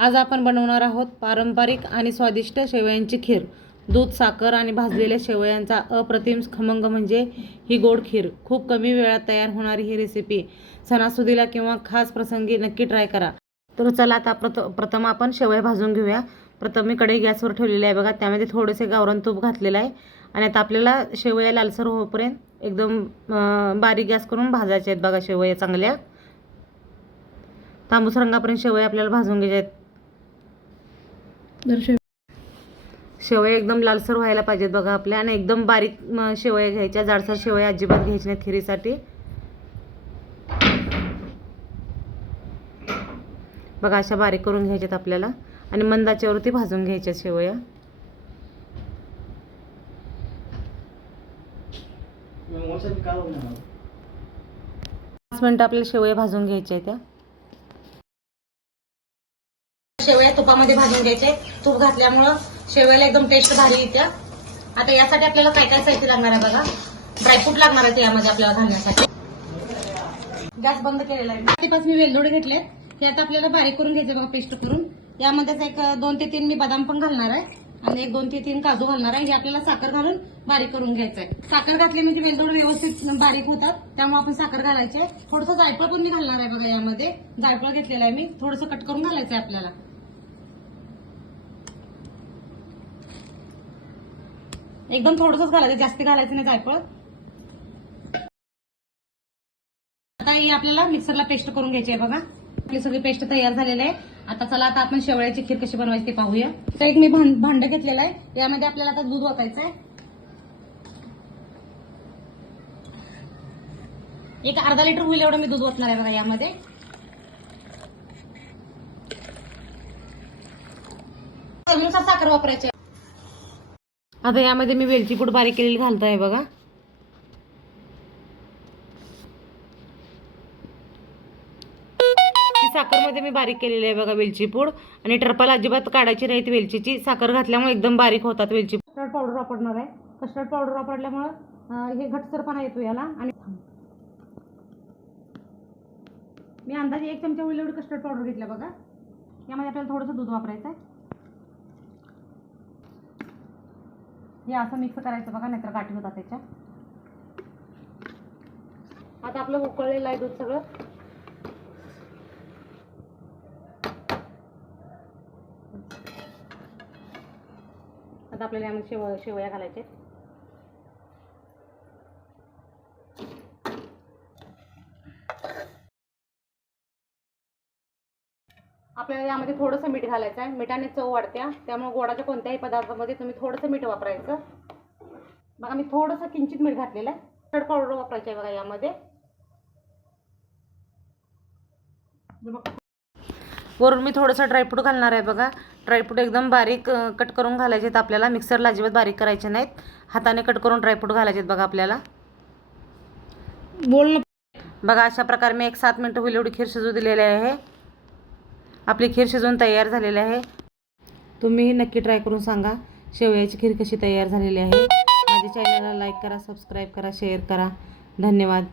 आज आपण बनवणार आहोत पारंपरिक आणि स्वादिष्ट शेवयांची खीर। दूध, साखर आणि भाजलेल्या शेवयांचा अप्रतिम खमंग म्हणजे ही गोड खीर। खूप कमी वेळात तयार होणारी ही रेसिपी सणासुदीला किंवा खास प्रसंगी नक्की ट्राय करा। तर चला आता प्रथम आपण शेवया भाजून घेऊया। प्रथम मी कढई गॅसवर ठेवलेली आहे बघा, त्यामध्ये थोडेसे गावरान तूप घातलेलं आहे आणि आता आपल्याला शेवया लालसर होईपर्यंत एकदम बारीक गॅस करून भाजायचे आहेत बघा। शेवया चांगल्या तांबूस रंगापर्यंत शेवया आपल्याला भाजून घ्यायचे आहेत। शेवया एकदम लालसर व्हायला पाहिजेत बघा आपल्या, आणि एकदम बारीक शेवया घ्यायच्या, जाडसर शेवया अजिबात घ्यायच्या नाहीत खिरीसाठी बघा। अशा बारीक करून घ्यायच्यात आपल्याला आणि मंद आचेवरती भाजून घ्यायच्या शेवया। 5 मिनिटं आपल्याला शेवया भाजून घ्यायच्या आहेत। त्या शेवया तुपामध्ये भाजून घ्यायचे। तूप घातल्यामुळे शेवयाला एकदम टेस्ट भारी येते। आता यासाठी आपल्याला काय काय साहित्य लागणार आहे बघा। ड्रायफ्रूट लागणार आहे यामध्ये आपल्याला घालण्यासाठी। गॅस बंद केलेला आहे। 5 मी वेलदोडे घेतले, हे आता आपल्याला बारीक करून घ्यायचे बघा, पेस्ट करून। यामध्येच एक 2 ते 3 मी बदाम पण घालणार आहे आणि एक 2 ते 3 काजू घालणार आहे। हे आपल्याला साखर घालून बारीक करून घ्यायचं आहे। साखर घातली म्हणजे वेलदोडे व्यवस्थित बारीक होतात, त्यामुळे आपण साखर घालायचे। थोडंसं जायफळ पण मी घालणार आहे बघा। यामध्ये जायफळ घेतलेलं आहे मी, थोडंसं कट करून घालायचं आहे आपल्याला। एकदम थोडंसंच घालायचं, जास्त घालायचं नाही जायफळ। आता ही आपल्याला मिक्सरला पेस्ट करून घ्यायची आहे बघा। आपली सगळी पेस्ट तयार झालेली आहे। आता चला आता आपण शेवयाची खीर कशी बनवायची ते पाहूया। तर एक मी भांड घेतलेलं आहे, यामध्ये आपल्याला आता दूध ओतायचं आहे। एक अर्धा लिटर होईल एवढं मी दूध ओतणार आहे बघा यामध्ये। चवीनुसार साखर वापरायची। आता यामध्ये मी वेलची पूड बारीक केलेली घालत आहे बघा। साखर मध्ये मी बारीक केलेली आहे बघा वेलची पूड, आणि टरपाल अजिबात काढायची नाही ती वेलचीची। साखर घातल्यामुळे एकदम बारीक होतात वेलची। कस्टर्ड पावडर वापरणार आहे। कस्टर्ड पावडर वापरल्यामुळे हे घटसरपणा येतो याला। आणि मी अंदाजे 1 चमचा होईल एवढी कस्टर्ड पावडर घेतल्या बघा। यामध्ये आपल्याला थोडंसं दूध वापरायचं आहे। हे असं मिक्स करायचं बघा, नाहीतर गाठी होतात त्याच्या। आता आपलं उकळलेलं आहे दूध सगळं। आता आपल्याला यामध्ये शेवया घालायचे। आपल्याला यामध्ये थोडंसं मीठ घालायचं आहे। मिठाने चव वाढते, त्यामुळे गोडाच्या कोणत्याही पदार्थामध्ये तुम्ही थोडंसं मीठ वापरायचं बघा। मी थोडंसं किंचित मीठ घातलेलं आहे। कस्टर्ड पावडर वापरायची आहे बघा यामध्ये। वरून मी थोडंसं ड्रायफ्रूट घालणार आहे बघा। ड्रायफ्रूट एकदम बारीक कट करून घालायचे आहेत आपल्याला, मिक्सरला अजिबात बारीक करायचे नाहीत, हाताने कट करून ड्रायफ्रूट घालायचे आहेत बघा आपल्याला। बोल बघा, अशा प्रकारे मी एक 7 मिनिटं होईल एवढी खीर शिजू दिलेली आहे। आपली खीर शिजून तयार झालेली आहे। तुम्हीही नक्की ट्राय करून सांगा शेवयाची खीर कशी तयार झालेली आहे। माझ्या चॅनलला लाईक करा, सबस्क्राईब करा, शेअर करा। धन्यवाद।